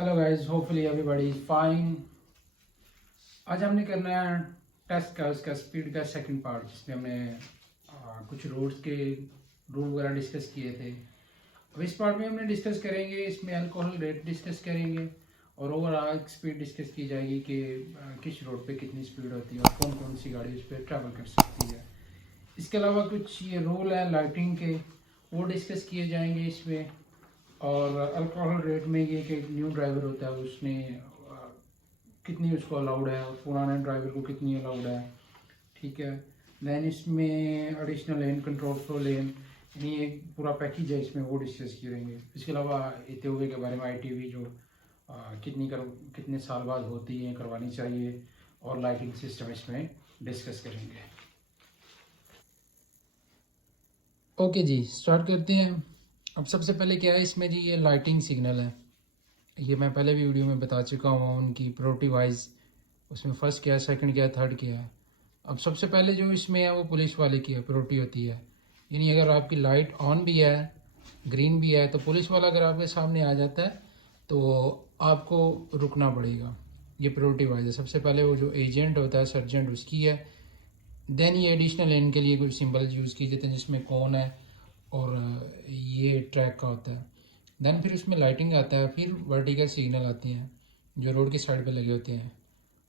Hello guys, hopefully everybody is fine. आज हमने करना है टेस्ट का उसका स्पीड का सेकंड पार्ट, जिसमें हमने कुछ रोड्स के रूल वगैरह डिस्कस किए थे। अब इस पार्ट में हमने डिस्कस करेंगे, इसमें अल्कोहल रेट डिस्कस करेंगे और ओवरऑल स्पीड डिस्कस की जाएगी कि किस रोड पे कितनी स्पीड होती है और कौन कौन सी गाड़ी उस पर ट्रैवल कर सकती है। इसके अलावा कुछ ये रूल है लाइटिंग के, वो डिस्कस किए जाएंगे इसमें। और अल्कोहल रेट में ये कि एक न्यू ड्राइवर होता है उसने कितनी उसको अलाउड है और पुराने ड्राइवर को कितनी अलाउड है, ठीक है। दैन इसमें एडिशनल लेन, कंट्रोल फ्लो लेन, यानी एक पूरा पैकेज है इसमें, वो डिस्कस करेंगे। इसके अलावा इतने के बारे में ITV जो कितने साल बाद होती है, करवानी चाहिए, और लाइटिंग सिस्टम इसमें डिस्कस करेंगे। ओके जी, स्टार्ट करते हैं। अब सबसे पहले क्या है इसमें जी, ये लाइटिंग सिग्नल है। ये मैं पहले भी वीडियो में बता चुका हूँ उनकी प्रायोरिटी वाइज, उसमें फर्स्ट क्या है, सेकंड क्या है, थर्ड क्या है। अब सबसे पहले जो इसमें है वो पुलिस वाले की है, प्रायोरिटी होती है। यानी अगर आपकी लाइट ऑन भी है, ग्रीन भी है, तो पुलिस वाला अगर आपके सामने आ जाता है तो आपको रुकना पड़ेगा। ये प्रायोरिटी वाइज है। सबसे पहले वो जो एजेंट होता है, सर्जेंट, उसकी है। देन ये एडिशनल लेन के लिए कुछ सिंबल यूज़ किए जाते हैं जिसमें कौन है और ये ट्रैक का होता है। देन फिर उसमें लाइटिंग आता है, फिर वर्टिकल सिग्नल आते हैं जो रोड के साइड पे लगे होते हैं।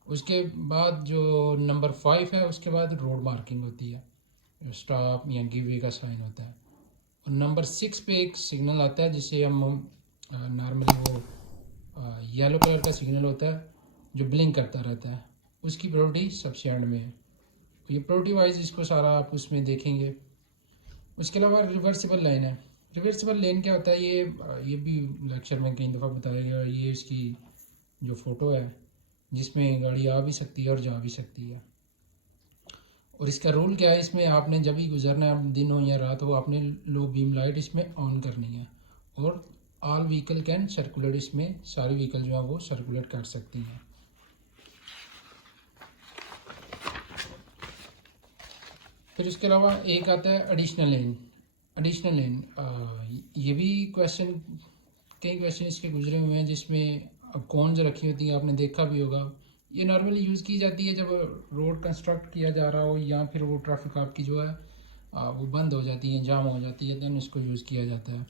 उसके बाद जो नंबर 5 है, उसके बाद रोड मार्किंग होती है, जो स्टॉप या गिव वे का साइन होता है। और नंबर 6 पे एक सिग्नल आता है जिसे हम नॉर्मली वो येलो कलर का सिग्नल होता है जो ब्लिंक करता रहता है, उसकी प्रायोरिटी सबसे एंड में है। ये प्रायोरिटी वाइज इसको सारा आप उसमें देखेंगे। उसके अलावा रिवर्सिबल लाइन है। रिवर्सिबल लेन क्या होता है, ये भी लेक्चर में कई दफ़ा बताया गया। ये इसकी जो फ़ोटो है जिसमें गाड़ी आ भी सकती है और जा भी सकती है। और इसका रूल क्या है, इसमें आपने जब भी गुजरना है, दिन हो या रात हो, आपने लो बीम लाइट इसमें ऑन करनी है। और ऑल व्हीकल कैन सर्कुलेट, इसमें सारी व्हीकल जो है वो सर्कुलेट कर सकती हैं। फिर उसके अलावा एक आता है एडिशनल लेन। एडिशनल लेन ये भी कई क्वेश्चन इसके गुजरे हुए हैं जिसमें अब कौन जो रखी होती है, आपने देखा भी होगा। ये नॉर्मली यूज़ की जाती है जब रोड कंस्ट्रक्ट किया जा रहा हो या फिर वो ट्रैफिक आपकी जो है वो बंद हो जाती है, जाम हो जाती है, देन इसको यूज़ किया जाता है।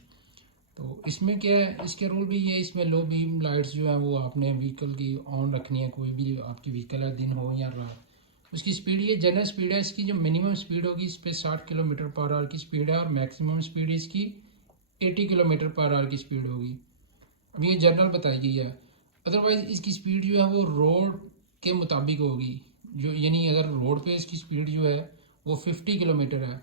तो इसमें क्या है, इसके रूल भी ये, इसमें लो बीम लाइट्स जो है वो आपने व्हीकल की ऑन रखनी है। कोई भी आपकी व्हीकल है, दिन हो या रात। उसकी स्पीड, ये जनरल स्पीड है। इसकी जो मिनिमम स्पीड होगी इस पर 60 किलोमीटर पर आवर की स्पीड है और मैक्सिमम स्पीड इसकी 80 किलोमीटर पर आवर की स्पीड होगी। अब ये जनरल बताई गई है। अदरवाइज इसकी स्पीड जो है वो रोड के मुताबिक होगी। जो यानी अगर रोड पे इसकी स्पीड जो है वो 50 किलोमीटर है,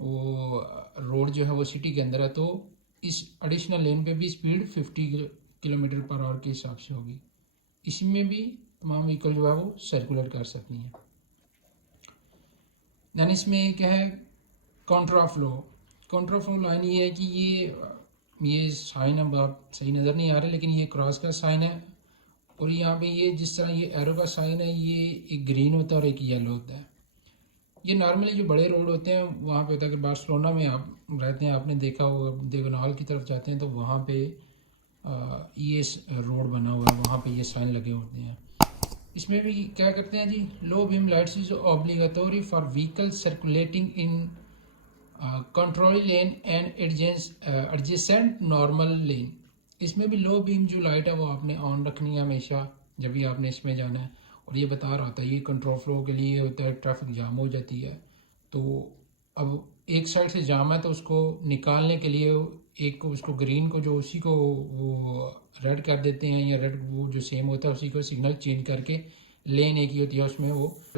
वो रोड जो है वो सिटी के अंदर है, तो इस एडिशनल लेन पे भी स्पीड 50 किलोमीटर पर आवर के हिसाब से होगी। इसमें भी तमाम व्हीकल जो है वो सर्कुलेट कर सकती हैं। दैन इसमें क्या है, Contra flow. Contra flow line ये है कि ये साइन अब आप सही नज़र नहीं आ रहे, लेकिन ये क्रॉस का साइन है। और यहाँ पे ये जिस तरह ये एरो का साइन है, ये एक ग्रीन होता है और एक येलो होता है। ये नॉर्मली जो बड़े रोड होते हैं वहाँ पे होता है। अगर बार्सिलोना में आप रहते हैं, आपने देखा होगा, देगनाल की तरफ जाते हैं तो वहाँ पे ये रोड बना हुआ है, वहाँ पे ये साइन लगे होते हैं। इसमें भी क्या करते हैं जी, low beam lights is obligatory for vehicle circulating in control lane and adjacent normal lane. इसमें भी लो बीम जो लाइट है वो आपने ऑन रखनी है हमेशा जब भी आपने इसमें जाना है। और ये बता रहा था, ये कंट्रोल फ्लो के लिए होता है, ट्रैफिक जाम हो जाती है तो अब एक साइड से जाम है तो उसको निकालने के लिए एक को, उसको ग्रीन को, जो उसी को वो रेड कर देते हैं, या रेड वो जो सेम होता है उसी को सिग्नल चेंज करके लेन एक ही होती है उसमें वो